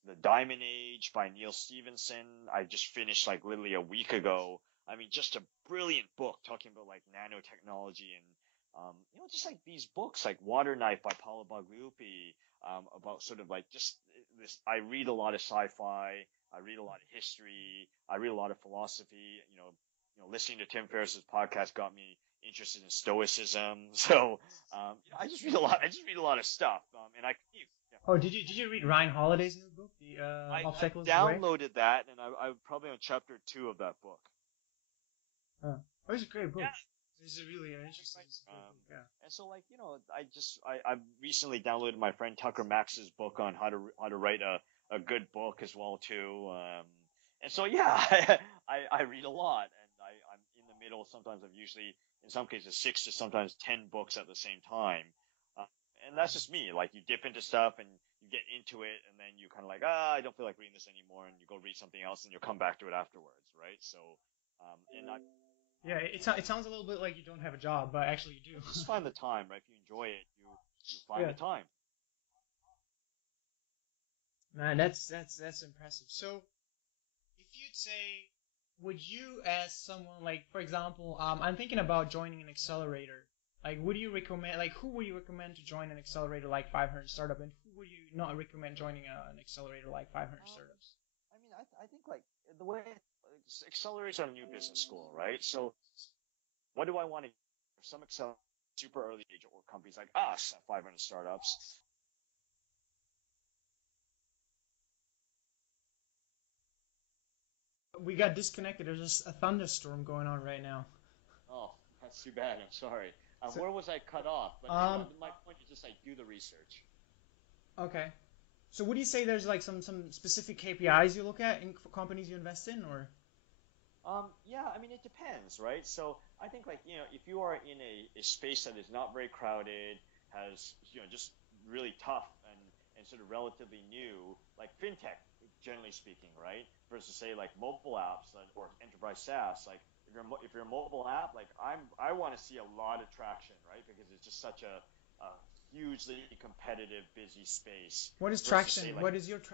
The Diamond Age by Neil Stephenson, I just finished like literally a week ago. I mean, just a brilliant book talking about like nanotechnology and, just like these books like Water Knife by Paolo Bagliupi, about sort of like just this. I read a lot of sci-fi. I read a lot of history. I read a lot of philosophy. Listening to Tim Ferriss's podcast got me interested in Stoicism. So, I just read a lot of stuff. And yeah. Oh, did you read Ryan Holiday's new book, The I Obstacles of the Way? downloaded that, and I'm probably on chapter 2 of that book. Oh, it's a great book. Yeah. It's a really interesting. It's a great book, yeah. And so like, I recently downloaded my friend Tucker Max's book on how to write a good book as well too. And so yeah, I read a lot, and I'm in the middle sometimes of usually in some cases 6 to sometimes 10 books at the same time. Uh, and that's just me. Like you dip into stuff and you get into it, and then you kind of like, I don't feel like reading this anymore, and you go read something else, and you'll come back to it afterwards, right? So, and I Yeah, it sounds a little bit like you don't have a job, but actually you do. just find the time, right? If you enjoy it, you find Yeah, the time. man, that's impressive. So, if you'd say, would you, as someone like, for example, I'm thinking about joining an accelerator. Like, would you recommend, like, who would you recommend to join an accelerator like 500 startup, and who would you not recommend joining an accelerator like 500 Um, startups? I mean, I think like the way accelerates on a new business school, right? So what do I want to? Some excel super early stage or companies like us at 500 startups. We got disconnected. There's just a thunderstorm going on right now. Oh, that's too bad. I'm sorry. So, Where was I cut off? But um, my point is just like do the research. okay. So, would you say there's like some specific KPIs you look at in for companies you invest in, or? Yeah, I mean, it depends, right? So I think like, if you are in a space that is not very crowded, has, just really tough and sort of relatively new, like fintech, generally speaking, right? Versus say like mobile apps or enterprise SaaS, like if you're a mobile app, like I want to see a lot of traction, right? Because it's just such a a hugely competitive, busy space What is versus say traction? like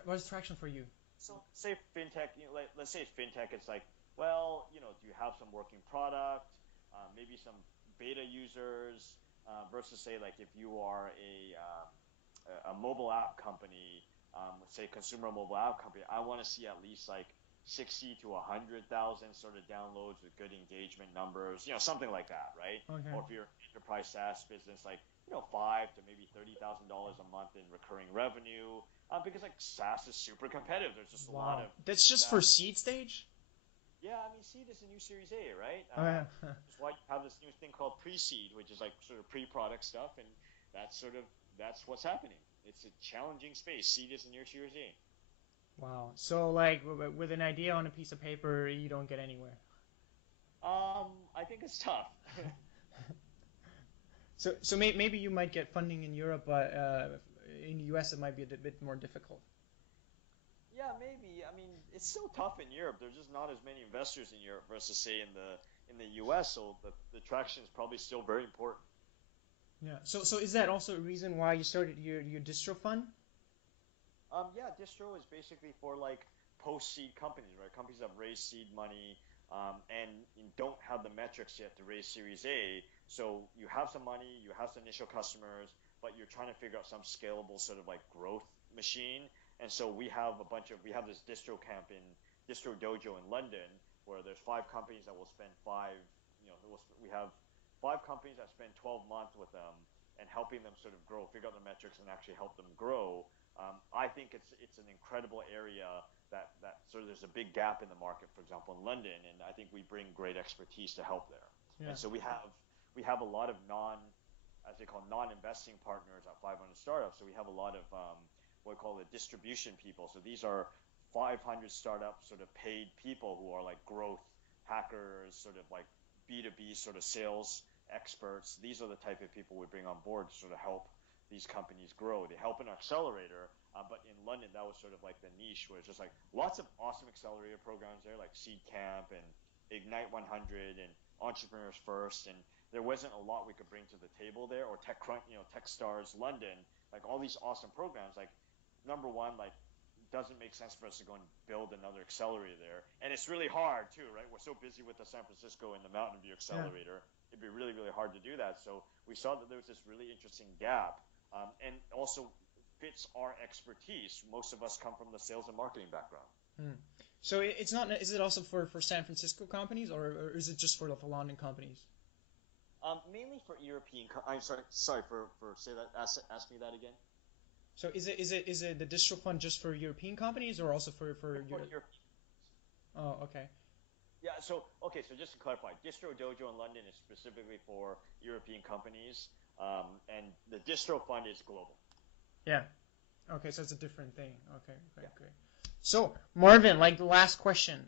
What is traction for you? so say fintech, let's say fintech, it's like, well, do you have some working product, maybe some beta users, versus say like if you are a mobile app company, let's say consumer mobile app company, I want to see at least like 60 to 100,000 sort of downloads with good engagement numbers, something like that, right? Okay. Or if you're an enterprise SaaS business, like, five to maybe $30,000 a month in recurring revenue, because like SaaS is super competitive. There's just a lot Wow. of That's just for SaaS. seed stage? Yeah, I mean, seed is a new Series A, right? Oh yeah. That's why you have this new thing called pre-seed, which is like sort of pre-product stuff, and that's what's happening. It's a challenging space. Seed is the new Series A. Wow. So like with an idea on a piece of paper, you don't get anywhere. I think it's tough. So maybe you might get funding in Europe, but in the US it might be a bit more difficult. Yeah, maybe. I mean, it's still tough in Europe. There's just not as many investors in Europe versus say in the US, so the traction is probably still very important. Yeah. So is that also a reason why you started your distro fund? Yeah, distro is basically for like post-seed companies, right? Companies that have raised seed money, and don't have the metrics yet to raise Series A. So you have some money, you have some initial customers, but you're trying to figure out some scalable sort of like growth machine. And so we have this distro dojo in London where there's five companies that will spend we have five companies that spend 12 months with them and helping them sort of grow, figure out the metrics, and actually help them grow. I think it's an incredible area that sort of there's a big gap in the market, for example, in London, and I think we bring great expertise to help there. Yeah. And so we have a lot of as they call non-investing partners at 500 startups. So we have a lot of what we call the distribution people. So these are 500 startups, sort of paid people who are like growth hackers, sort of like B2B sort of sales experts. These are the type of people we bring on board to sort of help these companies grow. They help in our accelerator, but in London, that was sort of like the niche where it's just like lots of awesome accelerator programs there, like Seed Camp and Ignite 100 and Entrepreneurs First, and there wasn't a lot we could bring to the table there. Or TechCrunch, TechStars London, like all these awesome programs. Like number one, like doesn't make sense for us to go and build another accelerator there, and it's really hard too, right? We're so busy with the San Francisco and the Mountain View Yeah. accelerator. It'd be really, really hard to do that. So we saw that there was this really interesting gap, and also fits our expertise. Most of us come from the sales and marketing background. Hmm. So it's not. Is it also for San Francisco companies, or is it just for the London companies? Mainly for European. I'm sorry for say that. Ask me that again. So is it the distro fund just for European companies, or also for For your? Europe. Oh, okay. Yeah. So okay. So just to clarify, Distro Dojo in London is specifically for European companies, and the Distro Fund is global. Yeah. Okay, so it's a different thing. Okay, Yeah. great, great. So Marvin, like the last question.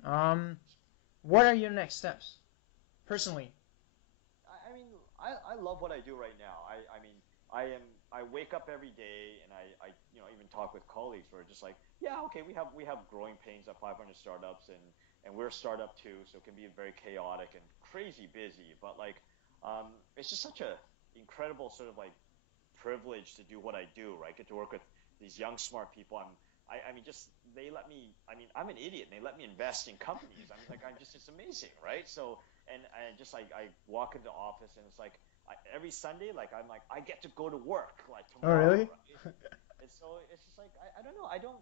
What are your next steps, personally? I mean, I love what I do right now. I mean, I wake up every day and I even talk with colleagues who are just like, yeah, okay, we have growing pains at 500 startups, and we're a startup too, so it can be very chaotic and crazy busy. But like, it's just such a incredible sort of like privilege to do what I do, right? Get to work with these young, smart people. I mean, just they let me. I mean, I'm an idiot, and they let me invest in companies. It's amazing, right? So, and I just like I walk into the office, and it's like every Sunday, like I'm like I get to go to work like Oh, tomorrow, really? right? And so it's just like I don't know. I don't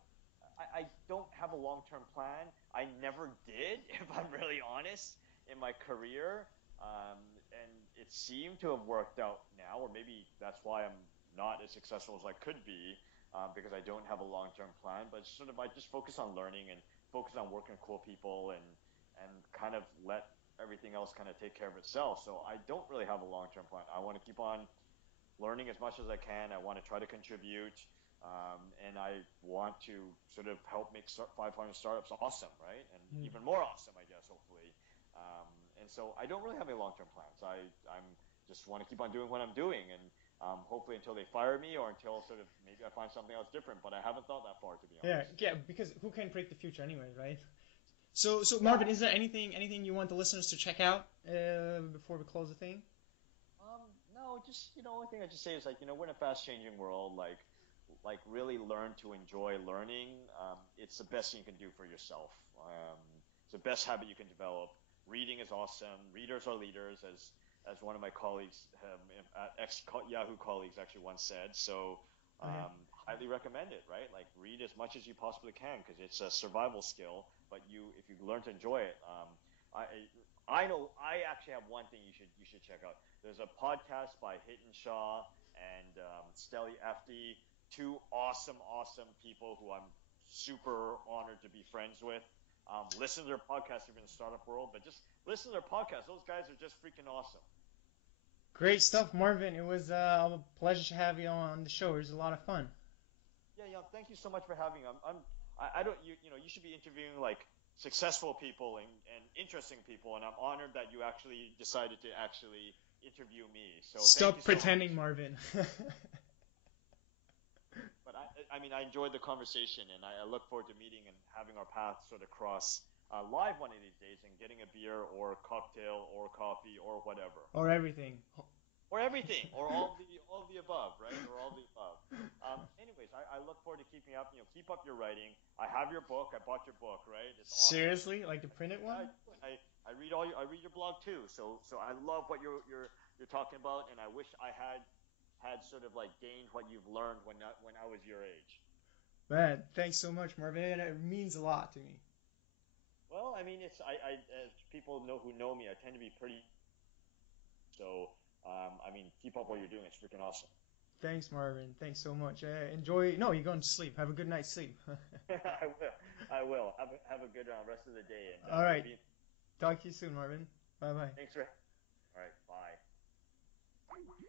have a long-term plan. I never did, if I'm really honest, in my career. And it seemed to have worked out now, or maybe that's why I'm not as successful as I could be, because I don't have a long-term plan. But sort of, I just focus on learning and focus on working with cool people, and kind of let everything else kind of take care of itself. So I don't really have a long-term plan. I want to keep on learning as much as I can. I want to try to contribute, and I want to sort of help make 500 startups awesome, right? And Hmm. even more awesome, I guess, hopefully. And so I don't really have any long-term plans. I'm just want to keep on doing what I'm doing, and hopefully until they fire me or until sort of maybe I find something else different. But I haven't thought that far, to be Yeah, honest. yeah, because who can predict the future anyway, right? So Yeah. Marvin, is there anything you want the listeners to check out before we close the thing? No, just one thing I just say is like we're in a fast changing world. Like really learn to enjoy learning. It's the best thing you can do for yourself. It's the best habit you can develop. Reading is awesome. Readers are leaders, as one of my colleagues, ex Yahoo colleagues, actually once said. So Okay. highly recommend it. Right? Like read as much as you possibly can because it's a survival skill. But if you learn to enjoy it, I know I actually have one thing you should check out. There's a podcast by Hiten Shah and Steli Efti, two awesome people who I'm super honored to be friends with. Listen to their podcast if you're in the startup world, but just listen to their podcast. Those guys are just freaking awesome. Great stuff, Marvin. It was a pleasure to have you on the show. It was a lot of fun. Yeah. Thank you so much for having me. I don't you should be interviewing like successful people and interesting people, and I'm honored that you actually decided to actually interview me. So thank you Stop so much. pretending, Marvin. But I mean, I enjoyed the conversation, and I look forward to meeting and having our paths sort of cross live one of these days, and getting a beer or a cocktail or coffee or whatever, Or everything. or everything, or all of the above, right? Or all of the above. Anyways, I look forward to keeping up. Keep up your writing. I have your book. I bought your book, right? It's awesome. Seriously? Like the printed Yeah, one? I read I read your blog too. So I love what you're talking about, and I wish I had sort of like gained what you've learned when I was your age. Man, thanks so much, Marvin. It means a lot to me. Well, I mean, I as people who know me, I tend to be pretty. So I mean, keep up what you're doing. It's freaking awesome. Thanks, Marvin. Thanks so much. Enjoy. No, you're going to sleep. Have a good night's sleep. I will. I will. Have a good rest of the day, and All right. maybe. Talk to you soon, Marvin. Bye bye. Thanks for. All right. Bye.